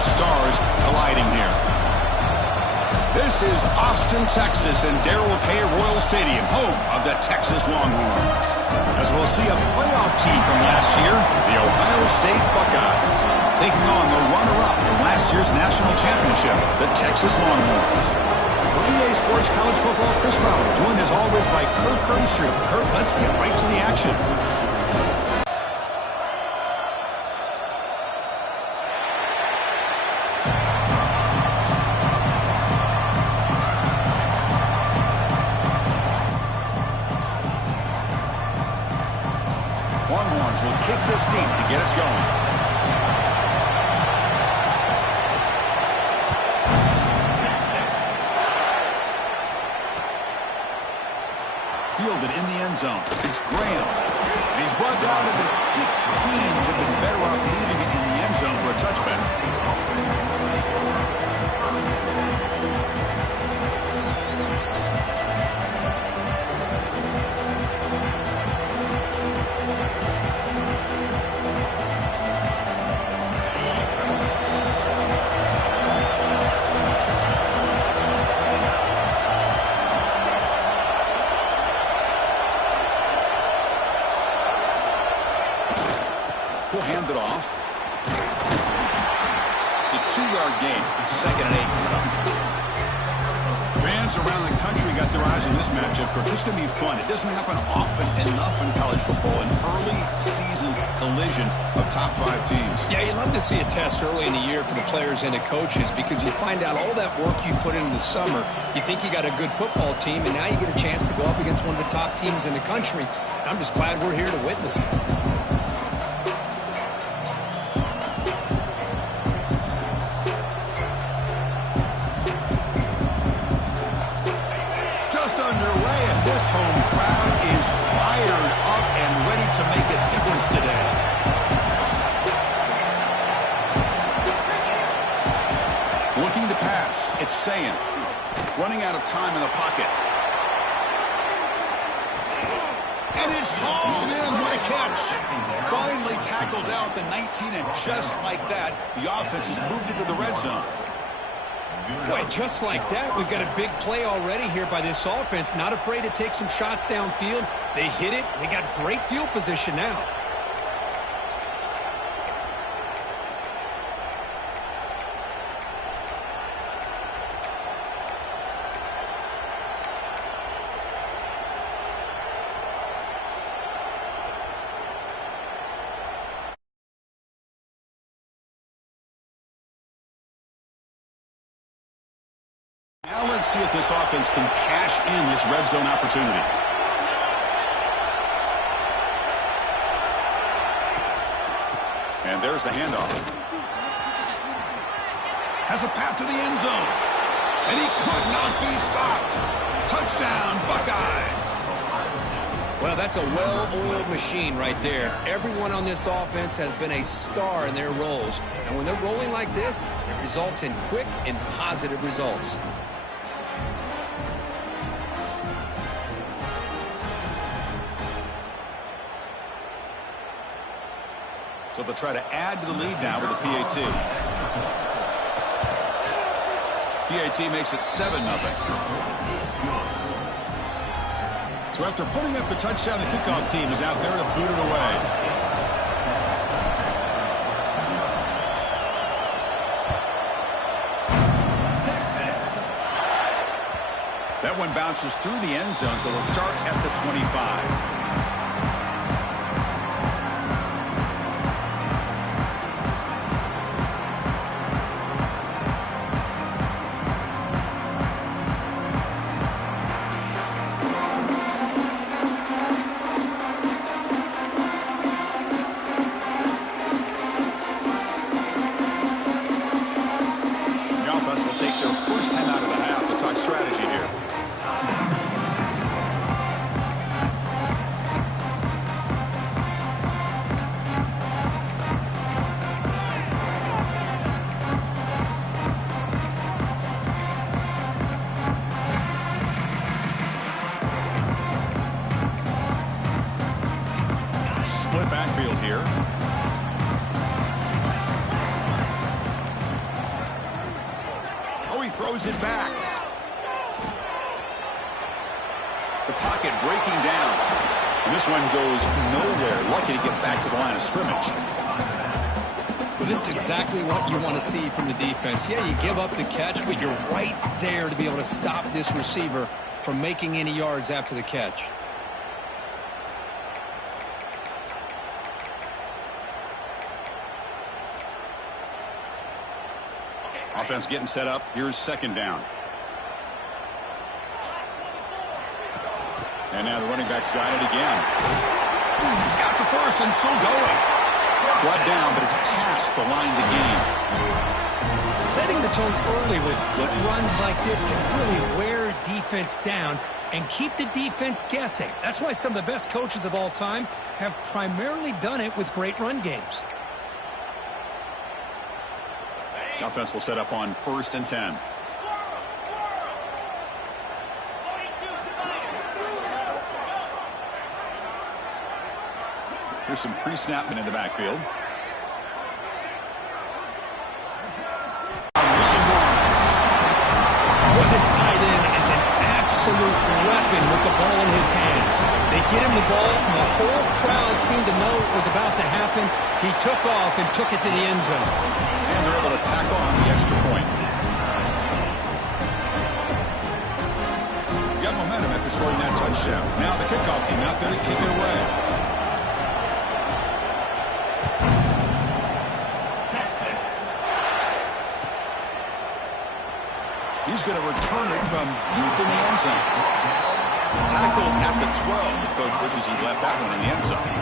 stars colliding here. This is Austin, Texas, and Darrell K. Royal Stadium, home of the Texas Longhorns. As we'll see a playoff team from last year, the Ohio State Buckeyes, taking on the runner-up in last year's national championship, the Texas Longhorns. For EA Sports College Football, Chris Fowler, joined as always by Kirk Herbstreit. Kirk, let's get right to the action. Longhorns will kick this deep to get us going. Fielded in the end zone. It's Graham. And he's brought down to the 16. Would have been better off leaving it in the end zone for a touchback. He'll hand it off. It's a 2-yard gain. 2nd and 8 coming up. Fans around the country got their eyes on this matchup. This is going to be fun. It doesn't happen often enough in college football. An early season collision of top 5 teams. Yeah, you love to see a test early in the year for the players and the coaches because you find out all that work you put in the summer. You think you got a good football team, and now you get a chance to go up against one of the top teams in the country. I'm just glad we're here to witness it. To make a difference today. Looking to pass. It's Sayin. Running out of time in the pocket. And it's hauled in. What a catch. Finally tackled out the 19, and just like that, the offense has moved into the red zone. Boy, just like that, we've got a big play already here by this offense. Not afraid to take some shots downfield. They hit it. They got great field position now. Now let's see if this offense can cash in this red zone opportunity. And there's the handoff. Has a path to the end zone. And he could not be stopped. Touchdown, Buckeyes. Well, that's a well-oiled machine right there. Everyone on this offense has been a star in their roles. And when they're rolling like this, it results in quick and positive results. So they'll try to add to the lead now with a PAT. PAT makes it 7-0. So after putting up a touchdown, the kickoff team is out there to boot it away. That one bounces through the end zone, so they'll start at the 25. Split backfield here. throws it back. The pocket breaking down. And this one goes nowhere. Lucky to get back to the line of scrimmage. Well, this is exactly what you want to see from the defense. Yeah, you give up the catch, but you're right there to be able to stop this receiver from making any yards after the catch. Offense getting set up. Here's second down. And now the running back's got it again. He's got the first and still going. Brought down, but it's past the line to gain. Setting the tone early with good runs like this can really wear defense down and keep the defense guessing. That's why some of the best coaches of all time have primarily done it with great run games. The offense will set up on 1st and 10. Here's some pre-snapment in the backfield. Well, this tight end is an absolute weapon with the ball in his hands. They get him the ball, and the whole crowd seemed to know it was about to happen. He took off and took it to the end zone. And they're able to tack on the extra point. Got momentum after scoring that touchdown. Now the kickoff team out there to kick it away. He's going to return it from deep in the end zone. Tackle at the 12. The coach wishes he'd left that one in the end zone.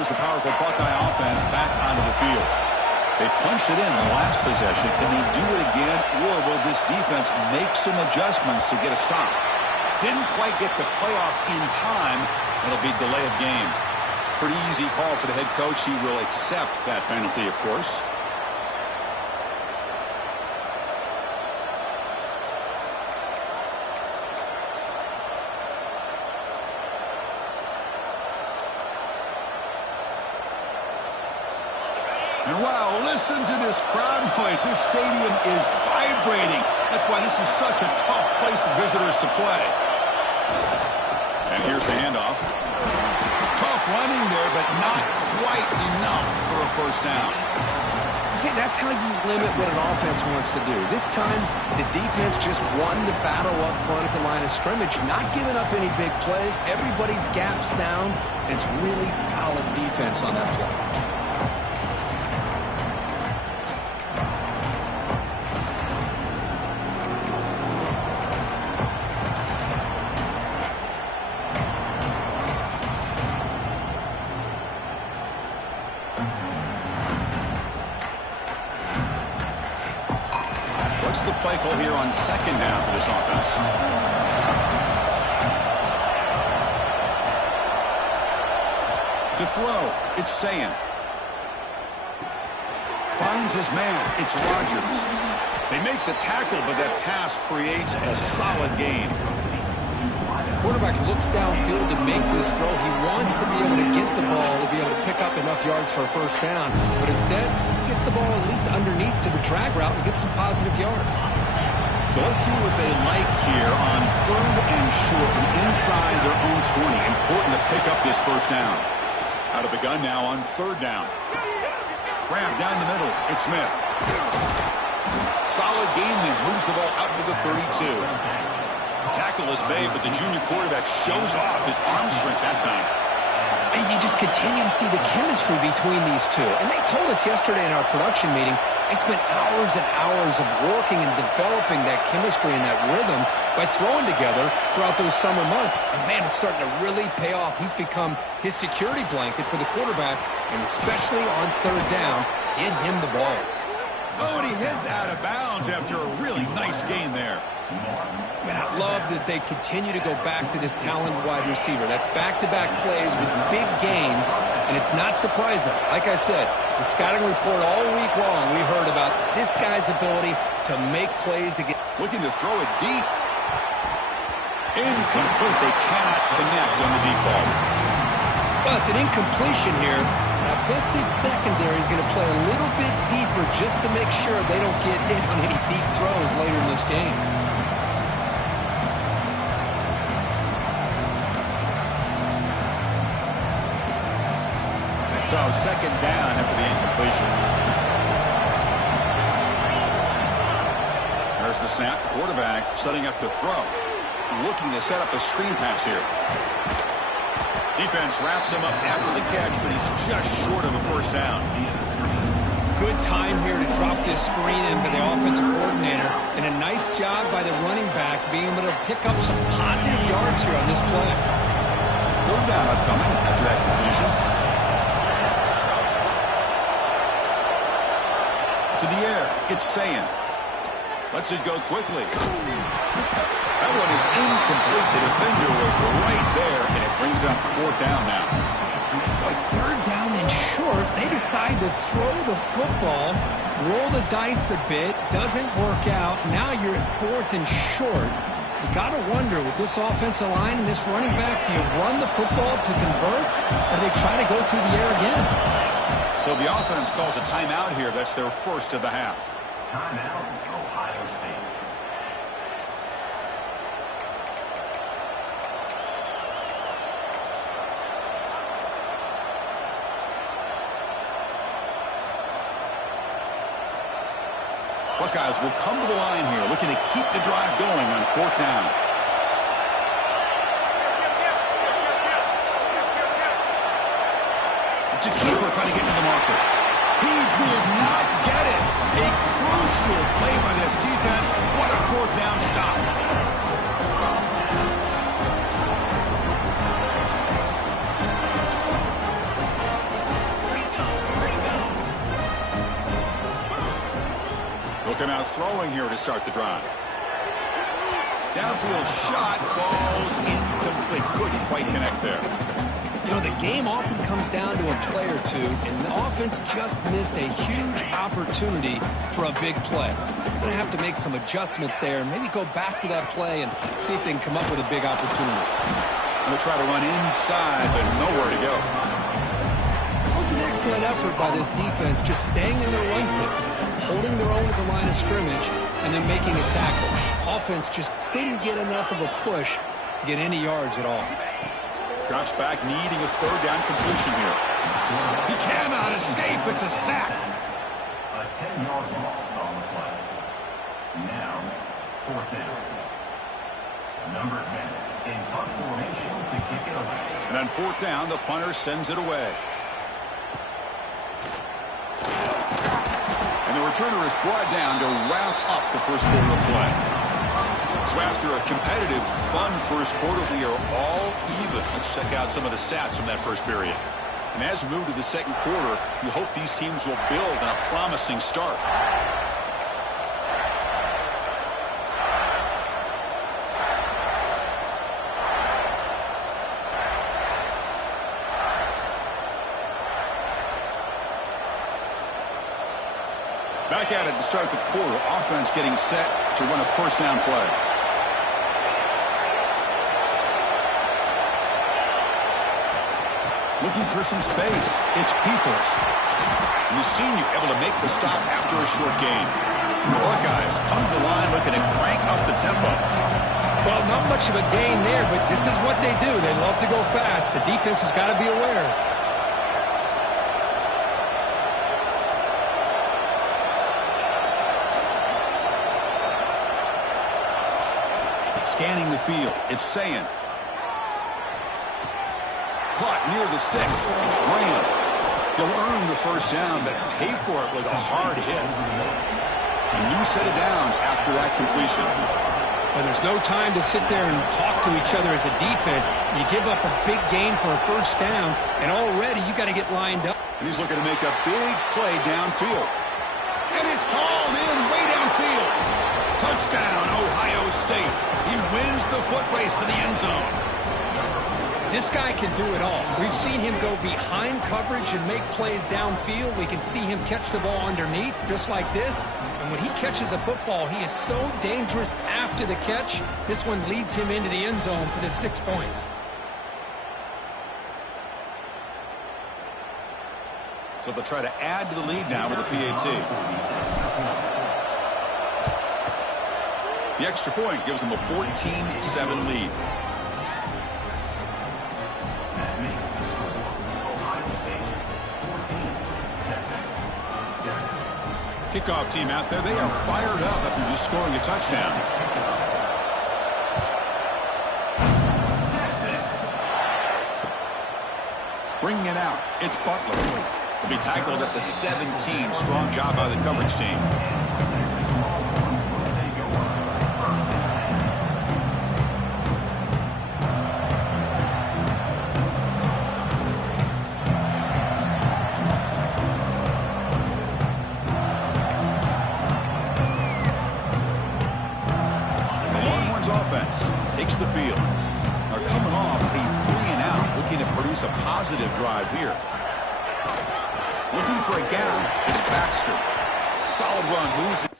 The powerful Buckeye offense back onto the field. They punched it in the last possession. Can they do it again, or will this defense make some adjustments to get a stop? Didn't quite get the playoff in time. It'll be delay of game. Pretty easy call for the head coach. He will accept that penalty, of course. And wow, listen to this crowd noise. This stadium is vibrating. That's why this is such a tough place for visitors to play. And here's the handoff. Tough running there, but not quite enough for a first down. See, that's how you limit what an offense wants to do. This time, the defense just won the battle up front at the line of scrimmage, not giving up any big plays. Everybody's gap sound. It's really solid defense on that play. What's the play call here on second down for this offense? To throw, it's Sayan. Finds his man, it's Rodgers. They make the tackle, but that pass creates a solid gain. Quarterback looks downfield to make this throw. He wants to be able to get the ball to be able to pick up enough yards for a first down. But instead, he gets the ball at least underneath to the drag route and gets some positive yards. So let's see what they like here on 3rd and short from inside their own 20. Important to pick up this first down. Out of the gun now on 3rd down. Grab down the middle. It's Smith. Solid gain there. Moves the ball out to the 32. Tackle is made, but the junior quarterback shows off his arm strength that time. And you just continue to see the chemistry between these two. And they told us yesterday in our production meeting, they spent hours and hours of working and developing that chemistry and that rhythm by throwing together throughout those summer months. And, man, it's starting to really pay off. He's become his security blanket for the quarterback, and especially on 3rd down, get him the ball. Oh, and he heads out of bounds after a really nice gain there. Man, I love that they continue to go back to this talented wide receiver. That's back-to-back plays with big gains, and it's not surprising. Like I said, the scouting report all week long, we heard about this guy's ability to make plays again. Looking to throw it deep. Incomplete. They cannot connect on the deep ball. Well, it's an incompletion here. I bet this secondary is going to play a little bit deeper just to make sure they don't get hit on any deep throws later in this game. So second down after the incompletion. There's the snap. Quarterback setting up to throw. Looking to set up a screen pass here. Defense wraps him up after the catch, but he's just short of a first down. Good time here to drop this screen in by the offensive coordinator, and a nice job by the running back being able to pick up some positive yards here on this play. Third down upcoming after that completion. To the air, it's Sayan. Lets it go quickly. That one is incomplete. The defender was right there, and it brings up fourth down now. Boy, third down and short. They decide to throw the football, roll the dice a bit, doesn't work out. Now you're at fourth and short. You got to wonder, with this offensive line and this running back, do you run the football to convert, or do they try to go through the air again? So the offense calls a timeout here. That's their first of the half. Timeout, Ohio State. Buckeyes will come to the line here, looking to keep the drive going on fourth down. It's a keeper trying to get to the marker. He did not get it. A crucial play by this defense. What a fourth down stop. He'll come out throwing here to start the drive. Downfield shot falls incomplete. Couldn't quite connect there. You know, the game often comes down to a play or two, and the offense just missed a huge opportunity for a big play. They're going to have to make some adjustments there and maybe go back to that play and see if they can come up with a big opportunity. They'll try to run inside, but nowhere to go. That was an excellent effort by this defense, just staying in their run fix, holding their own at the line of scrimmage, and then making a tackle. Offense just couldn't get enough of a push to get any yards at all. Drops back, needing a third down completion here. He cannot escape. It's a sack. A 10-yard loss on the play. Now, fourth down. Number 10 in punt formation to kick it away. And on fourth down, the punter sends it away. And the returner is brought down to wrap up the first quarter of play. So after a competitive, fun first quarter, we are all even. Let's check out some of the stats from that first period. And as we move to the second quarter, we hope these teams will build on a promising start. Back at it to start the quarter. Offense getting set to run a first down play. Looking for some space. It's Peoples. The senior able to make the stop after a short gain. The Buckeyes come to the line looking to crank up the tempo. Well, not much of a gain there, but this is what they do. They love to go fast. The defense has got to be aware. Scanning the field. It's Sayan. Caught near the sticks. It's Graham. He'll earn the first down, but pay for it with a hard hit. A new set of downs after that completion. Well, there's no time to sit there and talk to each other as a defense. You give up a big gain for a first down, and already you got to get lined up. And he's looking to make a big play downfield. And it's hauled in way downfield. Touchdown, Ohio State. He wins the foot race to the end zone. This guy can do it all. We've seen him go behind coverage and make plays downfield. We can see him catch the ball underneath, just like this. And when he catches a football, he is so dangerous after the catch. This one leads him into the end zone for the 6 points. So they'll try to add to the lead now with a PAT. The extra point gives them a 14-7 lead. That makes the score Ohio State 14, Texas 7. Kickoff team out there, they are fired up after just scoring a touchdown. Texas. Bringing it out, it's Butler. Will be tackled at the 17. Strong job by the coverage team. Texas Longhorns will take over 1st and 10. The Longhorns offense takes the field. Are coming off a 3-and-out, looking to produce a positive drive here. Looking for a gap. It's Baxter. Solid run. Moves it.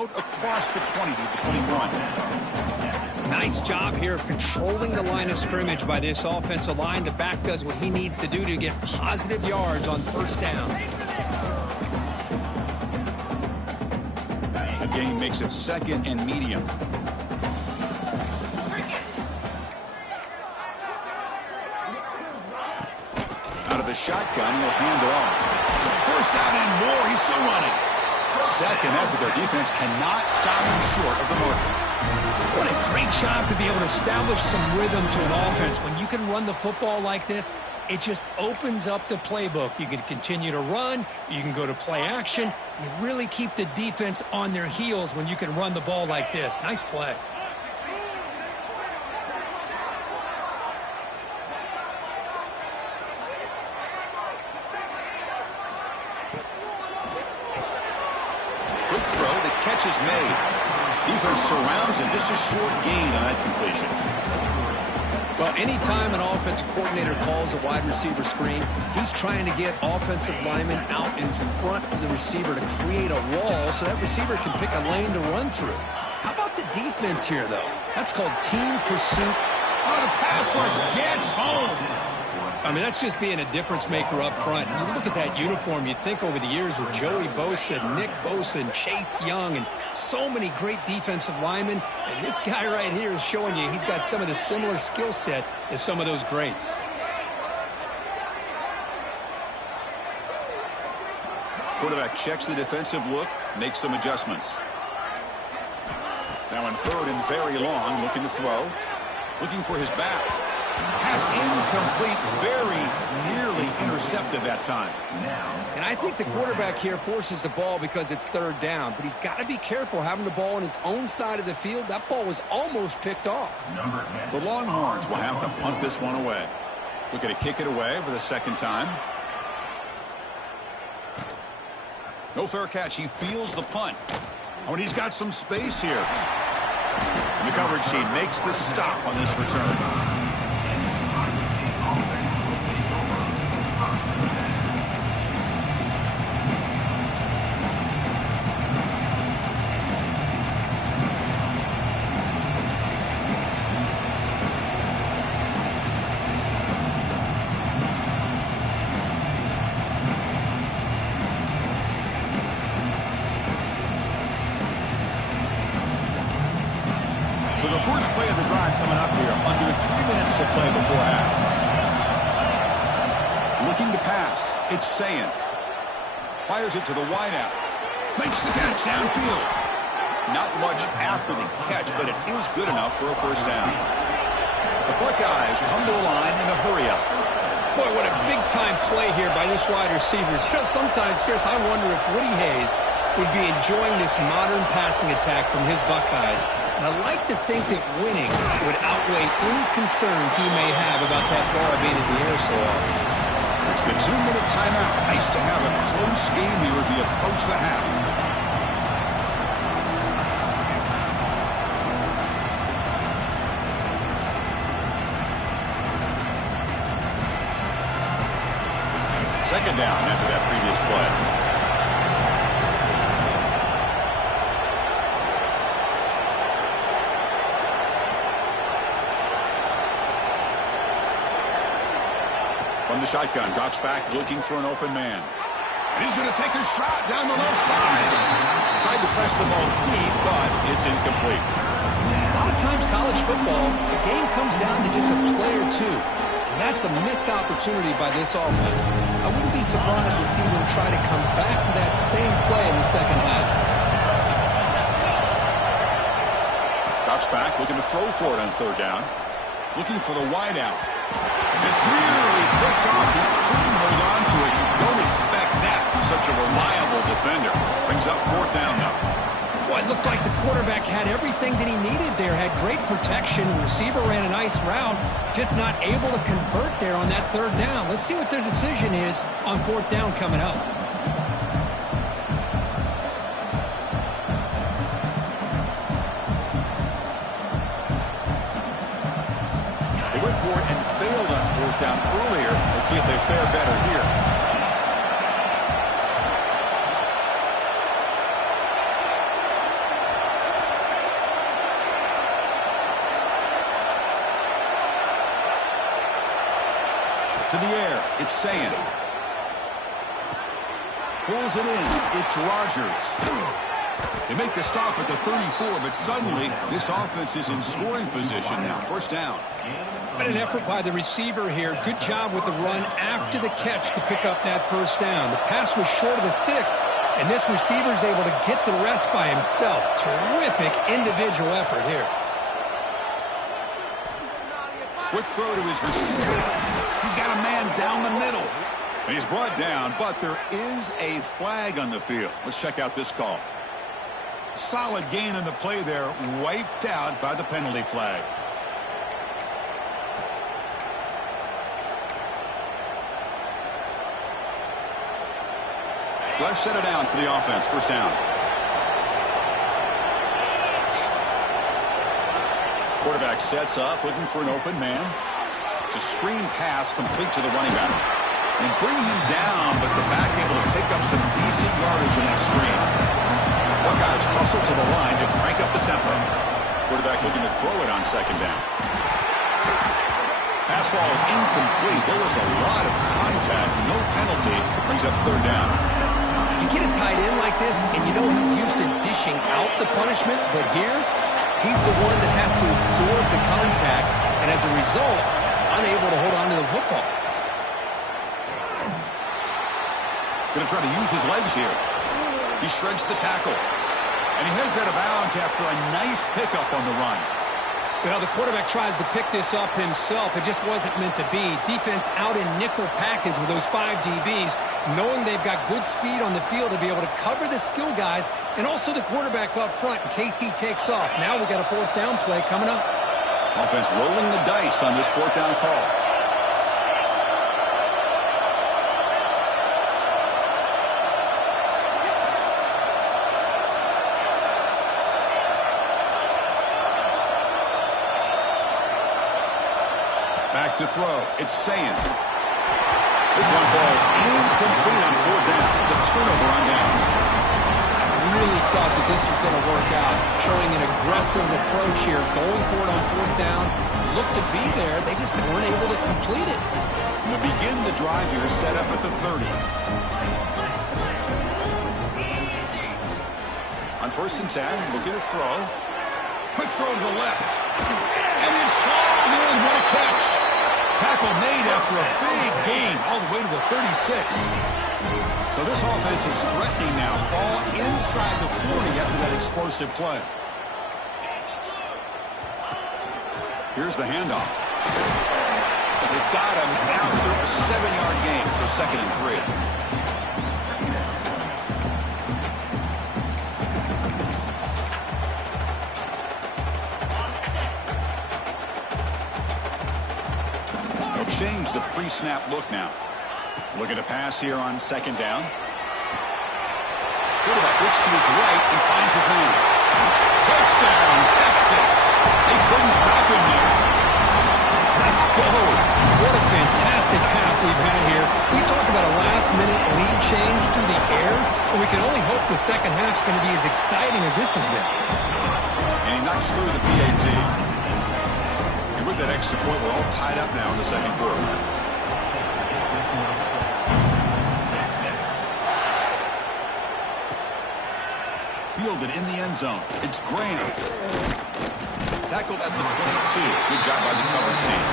out across the 20 to the 21. Nice job here of controlling the line of scrimmage by this offensive line. The back does what he needs to do to get positive yards on first down. The game makes it 2nd and medium. Out of the shotgun, he'll hand it off. First down and more. He's still running. Second effort. Their defense cannot stop him short of the mark. What a great job to be able to establish some rhythm to an offense. When you can run the football like this, it just opens up the playbook. You can continue to run. You can go to play action. You really keep the defense on their heels when you can run the ball like this. Nice play. Quick throw. The catch is made. Defense surrounds him. Just a short gain on that completion. Well, anytime an offensive coordinator calls a wide receiver screen, he's trying to get offensive linemen out in front of the receiver to create a wall so that receiver can pick a lane to run through. How about the defense here, though? That's called team pursuit. Oh, the pass rush gets home. I mean, that's just being a difference maker up front. You look at that uniform, you think over the years with Joey Bosa, Nick Bosa, and Chase Young, and so many great defensive linemen. And this guy right here is showing you he's got some of the similar skill set as some of those greats. Quarterback checks the defensive look, makes some adjustments. Now in 3rd and very long, looking to throw. Looking for his back. Pass incomplete, very nearly intercepted that time. And I think the quarterback here forces the ball because it's 3rd down, but he's got to be careful having the ball on his own side of the field. That ball was almost picked off. The Longhorns will have to punt this one away. Looking to kick it away for the 2nd time. No fair catch. He feels the punt. Oh, and he's got some space here. The coverage team makes the stop on this return. So the first play of the drive coming up here, under 3 minutes to play before half. Looking to pass, it's Sayin. Fires it to the wideout. Makes the catch downfield. Not much after the catch, but it is good enough for a first down. The Buckeyes come to the line in a hurry-up. Boy, what a big-time play here by this wide receiver. You know, sometimes, Chris, I wonder if Woody Hayes would be enjoying this modern passing attack from his Buckeyes. And I like to think that winning would outweigh any concerns he may have about that ball being in the air so often. It's the 2-minute timeout. Nice to have a close game here as we approach the half. Second down after that previous play. From the shotgun, drops back, looking for an open man. And he's going to take a shot down the left side. Tried to press the ball deep, but it's incomplete. A lot of times college football, the game comes down to just a play or two. And that's a missed opportunity by this offense. I wouldn't be surprised to see them try to come back to that same play in the second half. Drops back, looking to throw for it on 3rd down. Looking for the wideout. It's nearly picked off. He couldn't hold on to it. You don't expect that from such a reliable defender. Brings up 4th down now. Well, it looked like the quarterback had everything that he needed there. Had great protection. The receiver ran a nice route. Just not able to convert there on that 3rd down. Let's see what their decision is on 4th down coming up. Down earlier. Let's see if they fare better here. To the air, it's Sayan. Pulls it in, it's Rodgers. They make the stop at the 34, but suddenly this offense is in scoring position now. First down. But an effort by the receiver here. Good job with the run after the catch to pick up that first down. The pass was short of the sticks, and this receiver is able to get the rest by himself. Terrific individual effort here. Quick throw to his receiver. He's got a man down the middle. And he's brought down, but there is a flag on the field. Let's check out this call. Solid gain on the play there, wiped out by the penalty flag. Fresh set of downs for the offense. First down. Quarterback sets up, looking for an open man. It's a screen pass complete to the running back. And bring him down, but the back able to pick up some decent yardage in that screen. Buckeyes hustle to the line to crank up the tempo. Quarterback looking to throw it on second down. Pass ball is incomplete. There was a lot of contact. No penalty. Brings up third down. You get a tight end like this, and you know he's used to dishing out the punishment, but here, he's the one that has to absorb the contact, and as a result, he's unable to hold on to the football. Going to try to use his legs here. He shreds the tackle. And he heads out of bounds after a nice pickup on the run. Well, the quarterback tries to pick this up himself. It just wasn't meant to be. Defense out in nickel package with those 5 DBs, knowing they've got good speed on the field to be able to cover the skill guys and also the quarterback up front in case he takes off. Now we got a fourth down play coming up. Offense rolling the dice on this fourth down call. Back to throw. It's Sayan. This one falls incomplete on fourth down. It's a turnover on downs. I really thought that this was going to work out, showing an aggressive approach here, going for it on fourth down. Looked to be there. They just weren't able to complete it. And to begin the drive here, set up at the 30. On first and 10, looking to throw. Quick throw to the left. And it's hauled in. What a catch. Tackle made after a big gain all the way to the 36. So this offense is threatening now. Ball inside the 40 after that explosive play. Here's the handoff. They've got him after a 7-yard gain. So second and 3. Change the pre-snap look now. Looking to pass here on second down. Quarterback looks to his right and finds his man. Touchdown, Texas. They couldn't stop him there. Let's go. What a fantastic half we've had here. We talk about a last-minute lead change through the air, and we can only hope the second half's going to be as exciting as this has been. And he knocks through the PAT. And with that extra point, we're all tied up now in the second quarter. Fielded in the end zone. It's Graham. Tackled at the 22. Good job by the coverage team.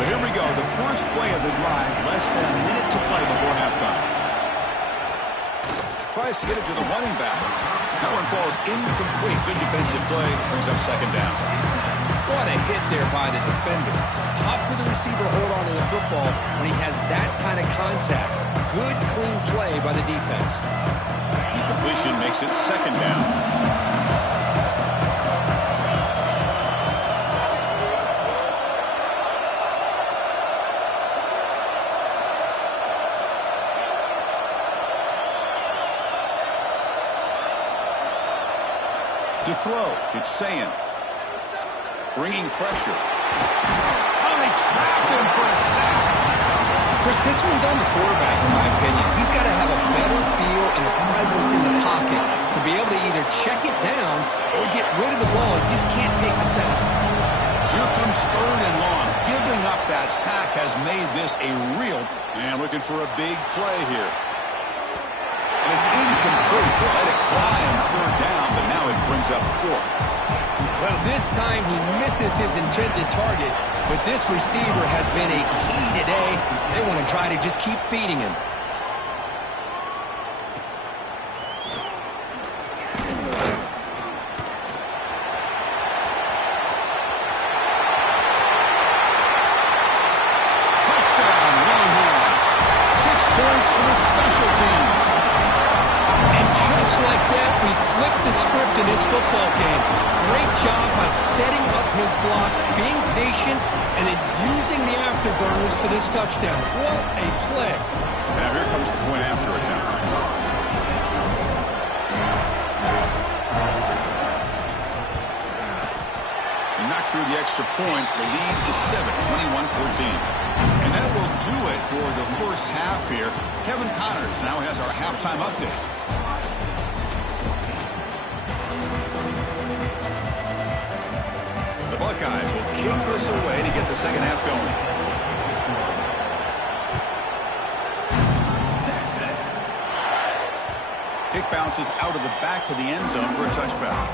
So here we go, the first play of the drive, less than a minute to play before halftime. Tries to get it to the running back. That one falls incomplete. Good defensive play, brings up second down. What a hit there by the defender. Tough for the receiver to hold on to the football when he has that kind of contact. Good, clean play by the defense. Incompletion makes it second down. To throw, it's Sayin. Bringing pressure. Oh, they trap him for a sack. Chris, this one's on the quarterback, in my opinion. He's got to have a better feel and a presence in the pocket to be able to either check it down or get rid of the ball. He just can't take the sack. So here comes 3rd and long. Giving up that sack has made this a real... And looking for a big play here. And it's incomplete. They let it fly on 3rd down, but now it brings up 4th. Well, this time he misses his intended target, but this receiver has been a key today. They want to try to just keep feeding him. Touchdown, Longhorns. 6 points for the special teams. And just like that, we flipped the script in this football game. Great job of setting up his blocks, being patient, and then using the afterburners for this touchdown. What a play. Now here comes the point after attempt. And knocked through the extra point. The lead is 7, 21-14. And that will do it for the first half here. Kevin Connors now has our halftime update. The Buckeyes will kick this away to get the second half going. Kick bounces out of the back of the end zone for a touchback.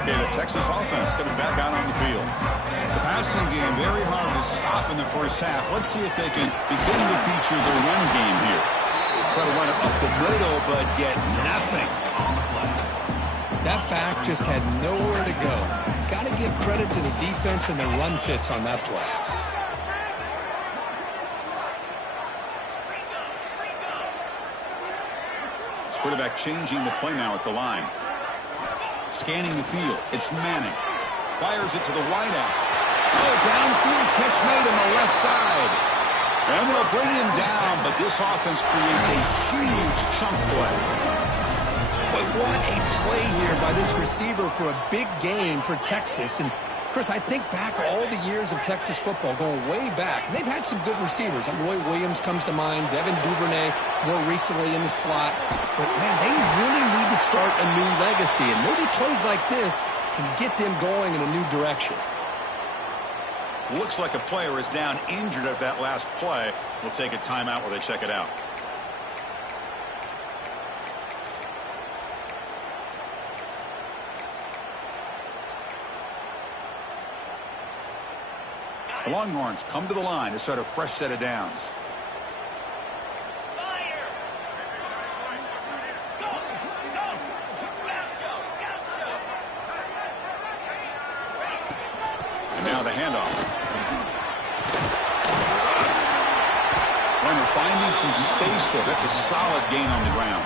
Okay, the Texas offense comes back out on the field. The passing game very hard to stop in the first half. Let's see if they can begin to feature the run game here. Try to run it up the middle, but get nothing. That back just had nowhere to go. Got to give credit to the defense and the run fits on that play. Quarterback changing the play now at the line. Scanning the field. It's Manning. Fires it to the wideout. Oh, downfield catch made on the left side. And they'll bring him down, but this offense creates a huge chunk play. But what a play here by this receiver for a big gain for Texas. And, Chris, I think back all the years of Texas football, going way back. And they've had some good receivers. Roy Williams comes to mind, Devin Duvernay more recently in the slot. But, man, they really need to start a new legacy. And maybe plays like this can get them going in a new direction. Looks like a player is down injured at that last play. We'll take a timeout while they check it out. The Longhorns come to the line to start a fresh set of downs. And now the handoff. Runner finding some space there. That's a solid gain on the ground.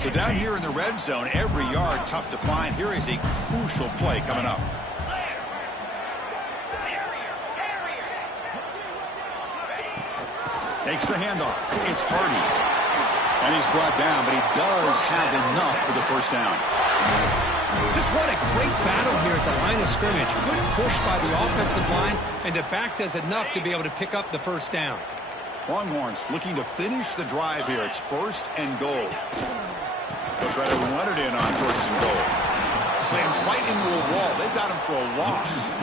So down here in the red zone, every yard tough to find. Here is a crucial play coming up. Takes the handoff. It's Hardy. And he's brought down, but he does have enough for the first down. Just what a great battle here at the line of scrimmage. Good push by the offensive line, and the back does enough to be able to pick up the first down. Longhorns looking to finish the drive here. It's 1st and goal. They'll try to run it in on 1st and goal. Slams right into a wall. They've got him for a loss.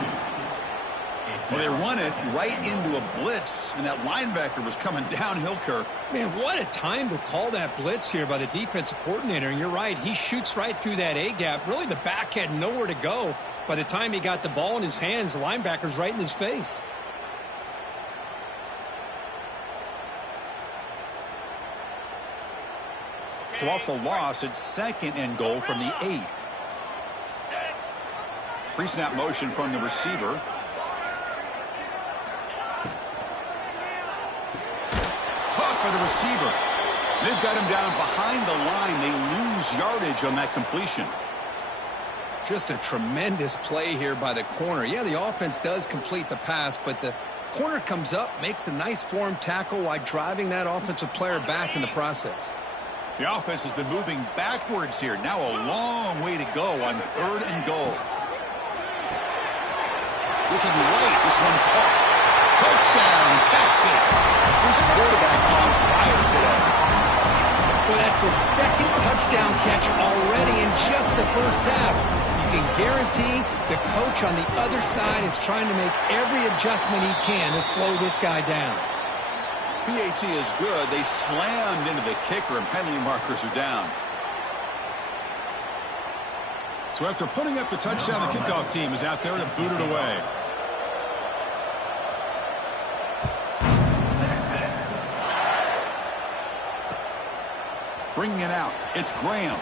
Well, they run it right into a blitz, and that linebacker was coming downhill, Kirk. Man, what a time to call that blitz here by the defensive coordinator. And you're right, he shoots right through that A-gap. Really, the back had nowhere to go. By the time he got the ball in his hands, the linebacker's right in his face. So off the loss, it's 2nd and goal from the 8. Pre-snap motion from the receiver. Caught by the receiver. They've got him down behind the line. They lose yardage on that completion. Just a tremendous play here by the corner. Yeah, the offense does complete the pass, but the corner comes up, makes a nice form tackle while driving that offensive player back in the process. The offense has been moving backwards here. Now a long way to go on 3rd and goal. Looking right, this one caught. Touchdown, Texas. This quarterback on fire today. Well, that's his 2nd touchdown catch already in just the first half. You can guarantee the coach on the other side is trying to make every adjustment he can to slow this guy down. PAT is good. They slammed into the kicker, and penalty markers are down. So after putting up the touchdown, the kickoff team is out there to boot it away. Bringing it out, it's Graham.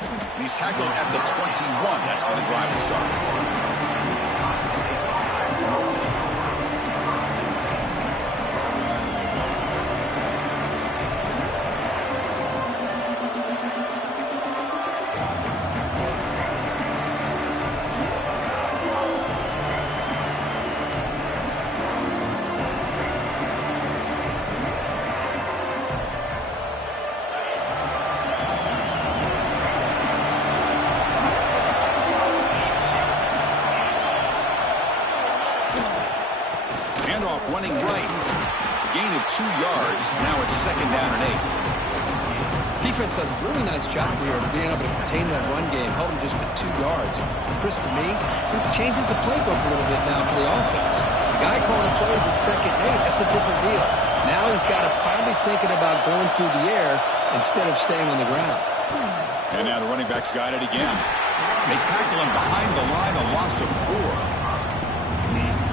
And he's tackled at the 21. That's where the drive will start. Running right. Gain of 2 yards. Now it's 2nd down and 8. Defense does a really nice job here of being able to contain that run game, held him just to 2 yards. Chris, to me, this changes the playbook a little bit now for the offense. The guy calling the plays at 2nd and 8, that's a different deal. Now he's got to probably thinking about going through the air instead of staying on the ground. And now the running back's got it again. They tackle him behind the line, a loss of 4.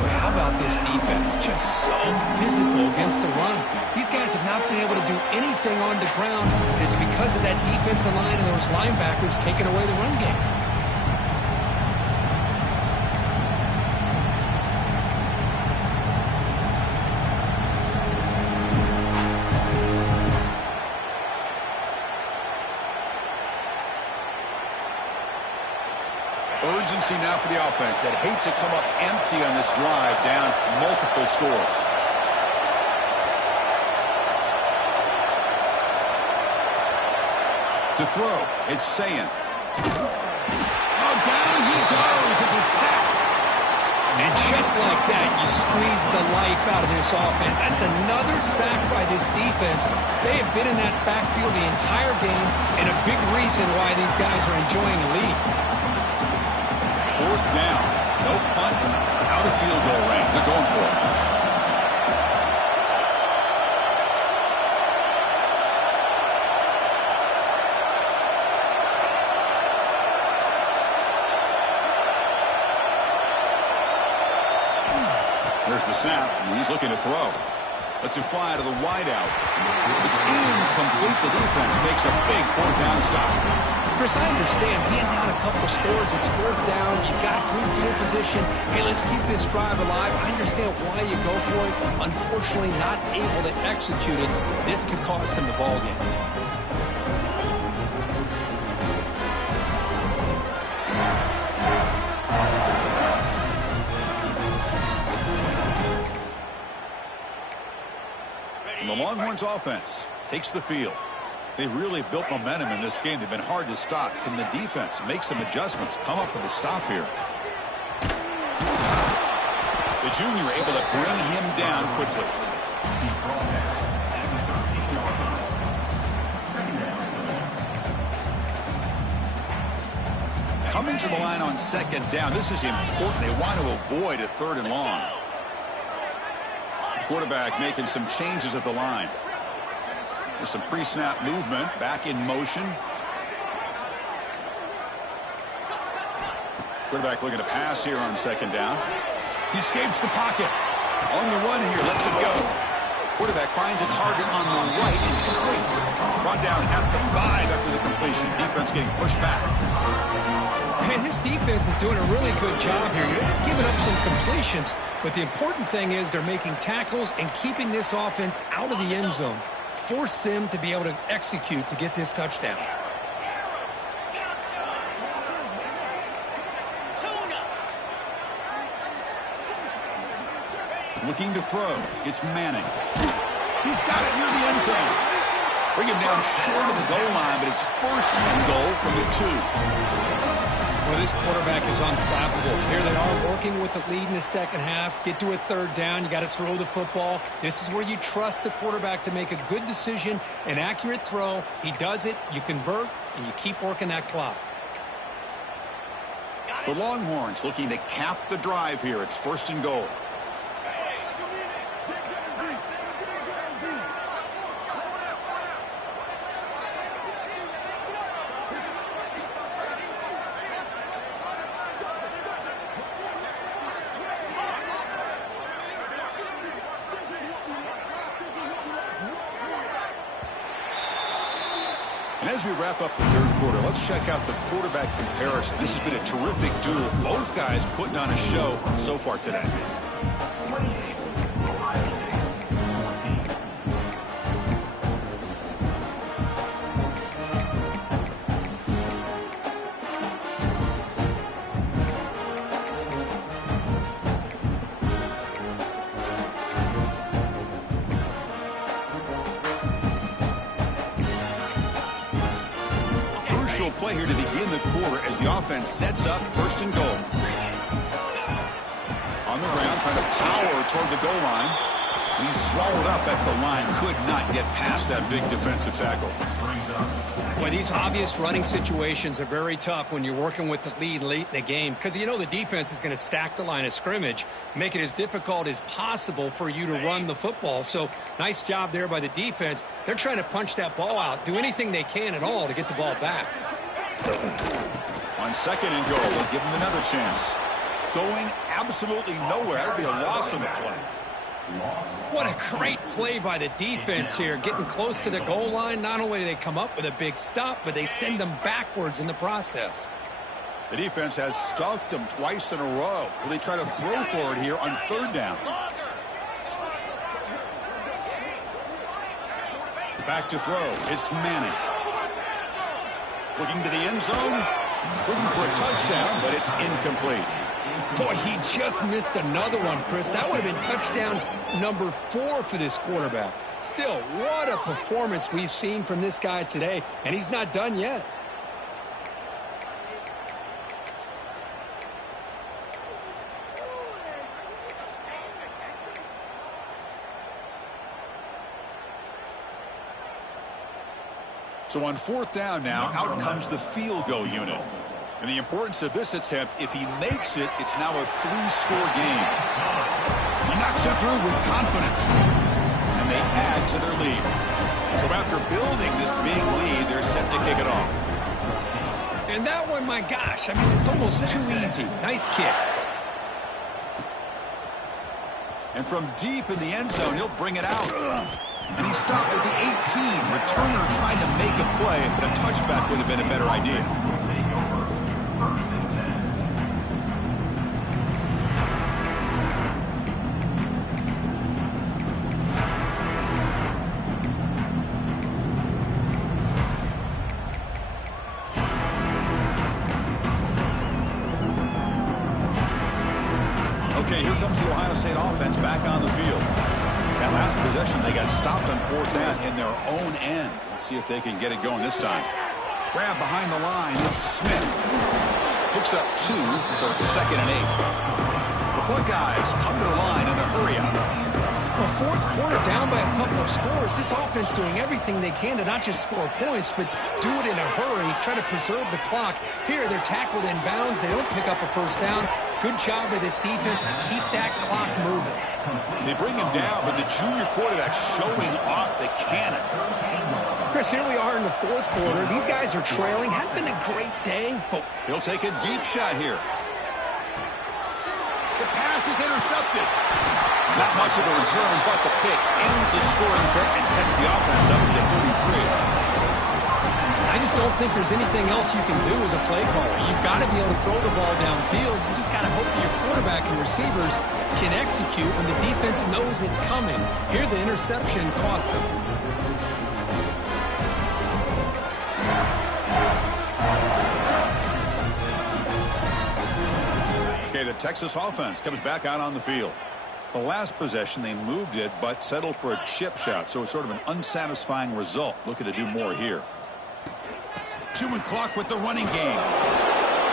How about this defense? Just so physical against the run. These guys have not been able to do anything on the ground. It's because of that defensive line and those linebackers taking away the run game. Urgency now for the offense that hates to come up empty on this drive, down multiple scores. To throw, it's Sayan. Oh, down he goes. It's a sack. And just like that, you squeeze the life out of this offense. That's another sack by this defense. They have been in that backfield the entire game, and a big reason why these guys are enjoying a lead. 4th down. No punt. Out of field goal range. They're going for it. There's the snap. He's looking to throw. Lets him fly out of the wideout. It's incomplete. The defense makes a big 4th down stop. Chris, I understand being down a couple scores, it's 4th down, you've got good field position. Hey, let's keep this drive alive. I understand why you go for it. Unfortunately, not able to execute it. This could cost him the ball game. The Longhorns offense takes the field. They've really built momentum in this game. They've been hard to stop. Can the defense make some adjustments, come up with a stop here? The junior able to bring him down quickly. Coming to the line on 2nd down. This is important. They want to avoid a 3rd and long. Quarterback making some changes at the line. There's some pre-snap movement. Back in motion. Quarterback looking to pass here on 2nd down. He escapes the pocket. On the run here. Lets it go. Quarterback finds a target on the right. It's complete. Brought down at the 5 after the completion. Defense getting pushed back. Man, this defense is doing a really good job here. You're giving up some completions, but the important thing is they're making tackles and keeping this offense out of the end zone. Force him to be able to execute to get this touchdown. Looking to throw. It's Manning. He's got it near the end zone. Bring him down short of the goal line, but it's first and goal from the 2. Well, this quarterback is unflappable. Here they are working with the lead in the second half. Get to a third down. You got to throw the football. This is where you trust the quarterback to make a good decision, an accurate throw. He does it. You convert, and you keep working that clock. The Longhorns looking to cap the drive here. It's first and goal. And as we wrap up the third quarter, let's check out the quarterback comparison. This has been a terrific duel. Both guys putting on a show so far today. Play here to begin the quarter as the offense sets up first and goal. On the ground, trying to power toward the goal line. And he's swallowed up at the line. Could not get past that big defensive tackle. Boy, these obvious running situations are very tough when you're working with the lead late in the game, because you know the defense is going to stack the line of scrimmage, make it as difficult as possible for you to run the football. So nice job there by the defense. They're trying to punch that ball out, do anything they can at all to get the ball back. On second and goal, they'll give him another chance. Going absolutely nowhere. That would be a loss on the play. What a great play by the defense here. Getting close to the goal line, not only do they come up with a big stop, but they send them backwards in the process. The defense has stuffed them twice in a row. Will they try to throw for it here on third down? Back to throw. It's Manning. Looking to the end zone. Looking for a touchdown, but it's incomplete. Boy, he just missed another one, Chris. That would have been touchdown number 4 for this quarterback. Still, what a performance we've seen from this guy today, and he's not done yet. So on fourth down now, out comes the field goal unit. And the importance of this attempt, if he makes it, it's now a 3-score game. He knocks it through with confidence. And they add to their lead. So after building this big lead, they're set to kick it off. And that one, my gosh, I mean, it's almost too easy. Nice kick. And from deep in the end zone, he'll bring it out. And he stopped with the 18. Returner trying to make a play, but a touchback would have been a better idea. Okay, here comes the Ohio State offense back on the field. That last possession, they got stopped on fourth down in their own end. Let's see if they can get it going this time. Grab behind the line. It's Smith. Picks up 2, so it's second and 8. The Buckeyes come to the line in the hurry up. Well, fourth quarter down by a couple of scores. This offense doing everything they can to not just score points, but do it in a hurry, try to preserve the clock. Here, they're tackled in bounds. They don't pick up a first down. Good job by this defense to keep that clock moving. They bring him down, but the junior quarterback showing off the cannon. Chris, here we are in the fourth quarter. These guys are trailing. Hadn't been a great day, but he'll take a deep shot here. The pass is intercepted. Not much of a return, but the pick ends the scoring threat and sets the offense up to 33. I just don't think there's anything else you can do as a play caller. You've got to be able to throw the ball downfield. You just got to hope that your quarterback and receivers can execute when the defense knows it's coming. Here, the interception cost him. Okay, the Texas offense comes back out on the field. The last possession, they moved it, but settled for a chip shot, so it's sort of an unsatisfying result. Looking to do more here. Chewing clock with the running game.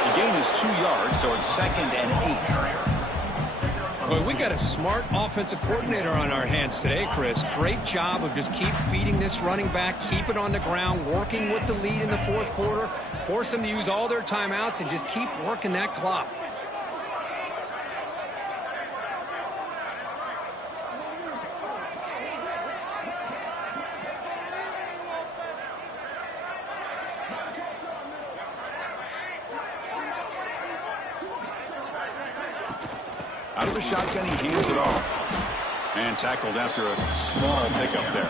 The gain is 2 yards, so it's 2nd and 8. Well, we got a smart offensive coordinator on our hands today, Chris. Great job of just keep feeding this running back, keep it on the ground, working with the lead in the fourth quarter, force them to use all their timeouts, and just keep working that clock. Out of the shotgun, he hands it off. And tackled after a small pickup there.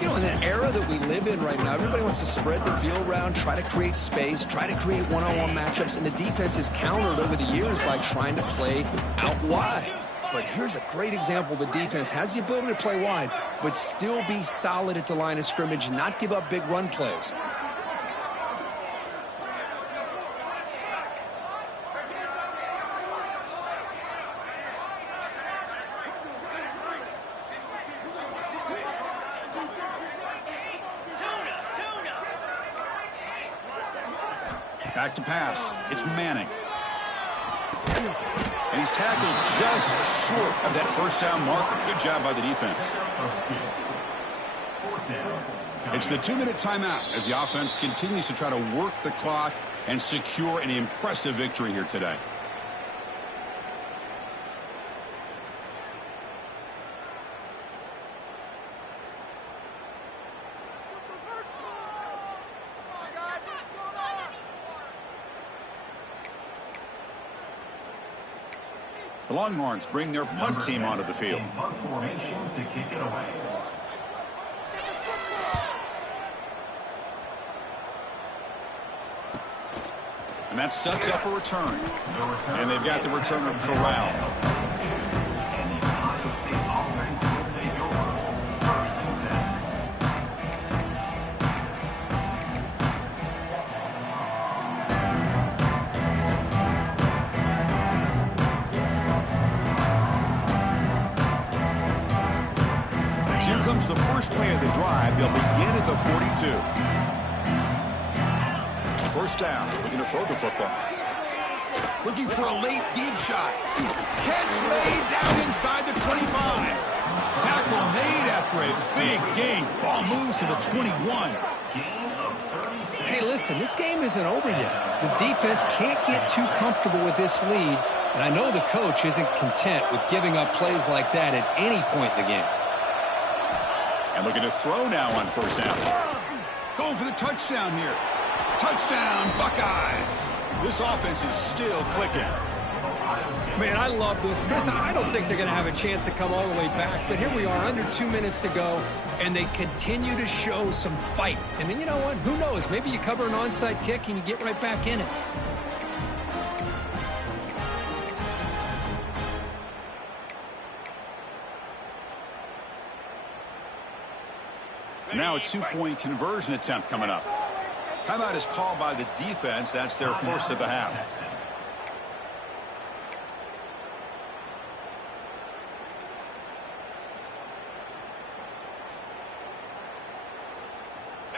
You know, in that era that we live in right now, everybody wants to spread the field around, try to create space, try to create one-on-one matchups, and the defense is countered over the years by trying to play out wide. But here's a great example. The defense has the ability to play wide, but still be solid at the line of scrimmage, not give up big run plays. Back to pass. It's Manning. And he's tackled just short of that first down marker. Good job by the defense. It's the 2-minute timeout as the offense continues to try to work the clock and secure an impressive victory here today. The Longhorns bring their punt team onto the field. Punt formation to kick it away. And that sets up a return. And they've got the returner corralled. And the Ohio State offense will take over. 1st and 10. Here comes the first play of the drive. They'll begin at the 42. First down, looking to throw the football. Looking for a late deep shot. Catch made down inside the 25. Tackle made after a big gain. Ball moves to the 21. Hey, listen, this game isn't over yet. The defense can't get too comfortable with this lead, and I know the coach isn't content with giving up plays like that at any point in the game. And looking to throw now on first down. Going for the touchdown here. Touchdown, Buckeyes. This offense is still clicking. Man, I love this. Chris, I don't think they're going to have a chance to come all the way back, but here we are, under 2 minutes to go, and they continue to show some fight. And then, you know what? Who knows? Maybe you cover an onside kick and you get right back in it. Now a two-point conversion attempt coming up. Timeout is called by the defense. That's their first of the half.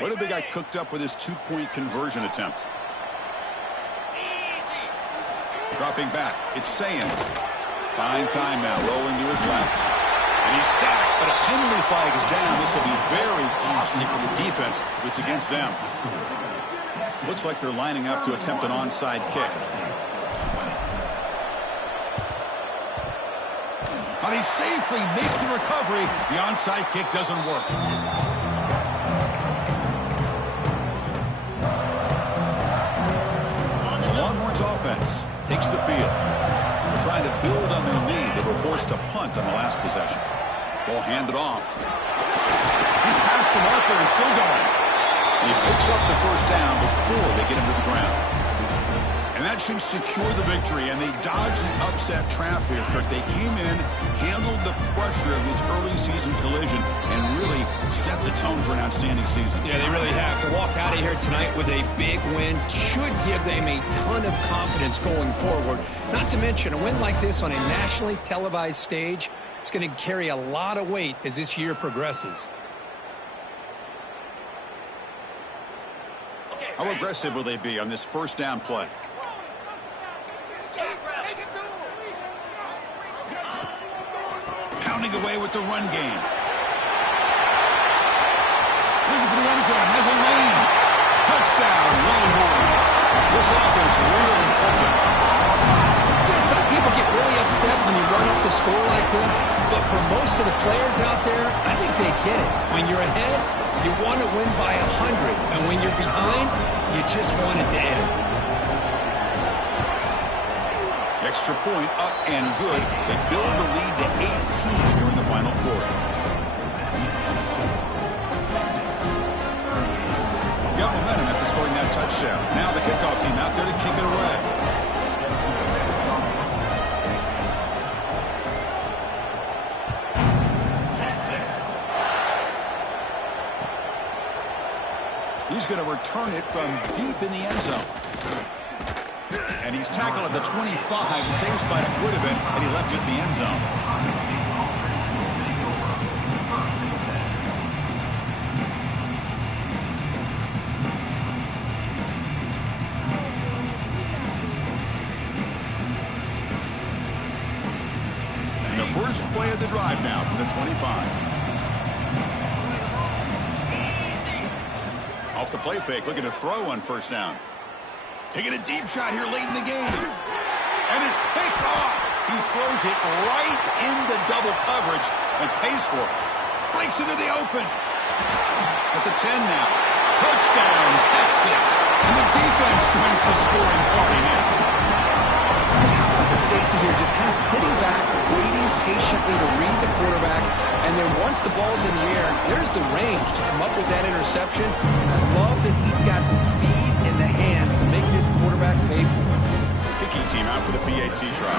What have they got cooked up for this two-point conversion attempt? Dropping back. It's Sayan. Fine time now. Rolling to his left. And he's sacked, but a penalty flag is down. This will be very costly for the defense if it's against them. Looks like they're lining up to attempt an onside kick. Now they safely make the recovery. The onside kick doesn't work. The Longhorns offense takes the field. They're trying to build on their lead. They were forced to punt on the last possession. Ball handed off. He's past the marker and still going. And he picks up the first down before they get him to the ground. And And that should secure the victory, and they dodged the upset trap here, Kirk. They came in, handled the pressure of this early season collision, and really set the tone for an outstanding season. Yeah, they really have. To walk out of here tonight with a big win should give them a ton of confidence going forward. Not to mention, a win like this on a nationally televised stage, it's going to carry a lot of weight as this year progresses. How aggressive will they be on this first down play? Pounding away with the run game. Looking for the end zone. Has a lane. Touchdown, Longhorns. This offense really clicking. Some people get really upset when you run up the score like this, but for most of the players out there, I think they get it. When you're ahead, you want to win by 100, and when you're behind, you just want it to end. Extra point up and good. They build the lead to 18 during the final quarter. Got momentum after scoring that touchdown. Now the kickoff team out there to kick it away. He's going to return it from deep in the end zone. And he's tackled at the 25, the same spot it would have been, and he left it in the end zone. And the first play of the drive now from the 25. Off the play fake, looking to throw on first down. Taking a deep shot here late in the game. And it's picked off. He throws it right into double coverage and pays for it. Breaks into the open. At the 10 now. Touchdown, Texas. And the defense joins the scoring party now. How about the safety here, just kind of sitting back, waiting patiently to read the quarterback, and then once the ball's in the air, there's the range to come up with that interception. And I love that he's got the speed in the hands to make this quarterback pay for it. Kicking team out for the PAT try.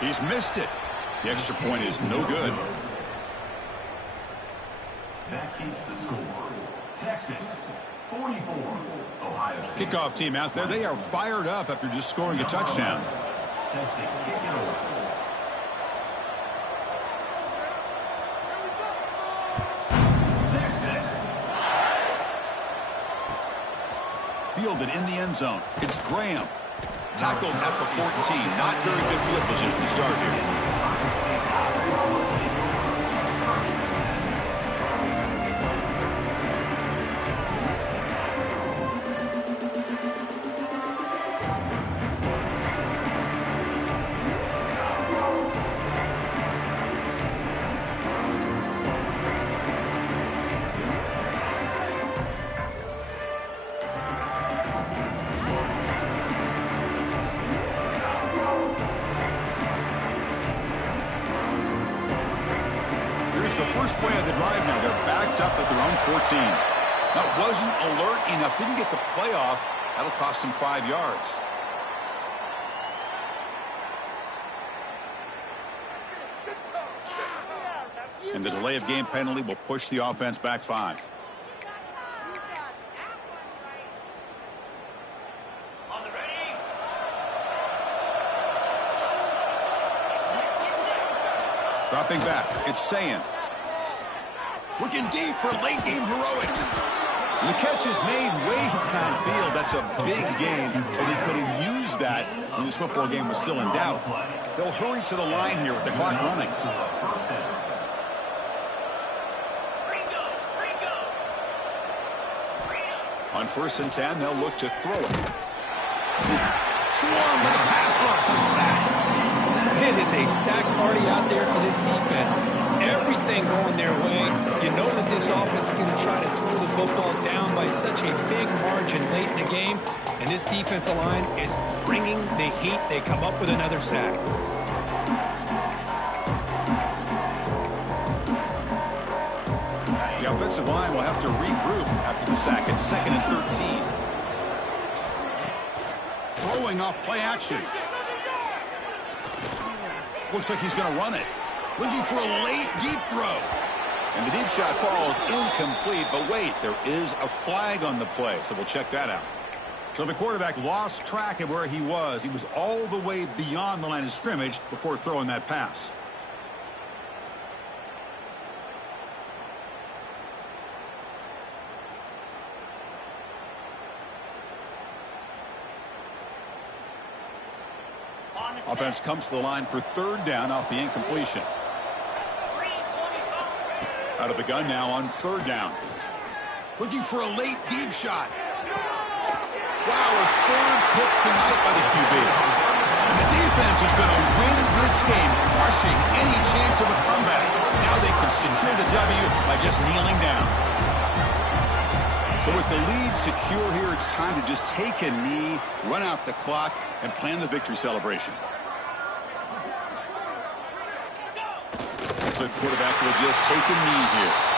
He's missed it. The extra point is no good. That keeps the score. Texas, 44. Ohio State. Kickoff team out there. They are fired up after just scoring a touchdown. Set to kick it away. Texas. Fielded in the end zone. It's Graham. Tackled at the 14. Not very good field position to start here. Play of the drive now. They're backed up at their own 14. That wasn't alert enough. Didn't get the play off. That'll cost him 5 yards. And the delay of game penalty will push the offense back 5. Dropping back. It's Sayin. Looking deep for late game heroics. And the catch is made way downfield. That's a big gain, and he could have used that when this football game was still in doubt. They'll hurry to the line here with the clock running. On 1st and 10, they'll look to throw it. Swarm with a pass rush. A sack. Man, It is a sack party out there for this defense. Everything going their way. You know that this offense is going to try to throw the football down by such a big margin late in the game. And this defensive line is bringing the heat. They come up with another sack. The offensive line will have to regroup after the sack. It's 2nd and 13. Throwing off play action. Looks like he's going to run it. Looking for a late deep throw. And the deep shot falls incomplete. But wait, there is a flag on the play, so we'll check that out. So the quarterback lost track of where he was. He was all the way beyond the line of scrimmage before throwing that pass. Offense comes to the line for 3rd down off the incompletion. Out of the gun now on 3rd down. Looking for a late deep shot. Wow, a 3rd pick tonight by the QB. And the defense is going to win this game, crushing any chance of a comeback. Now they can secure the W by just kneeling down. So with the lead secure here, it's time to just take a knee, run out the clock, and plan the victory celebration. Looks like the quarterback will just take a knee here.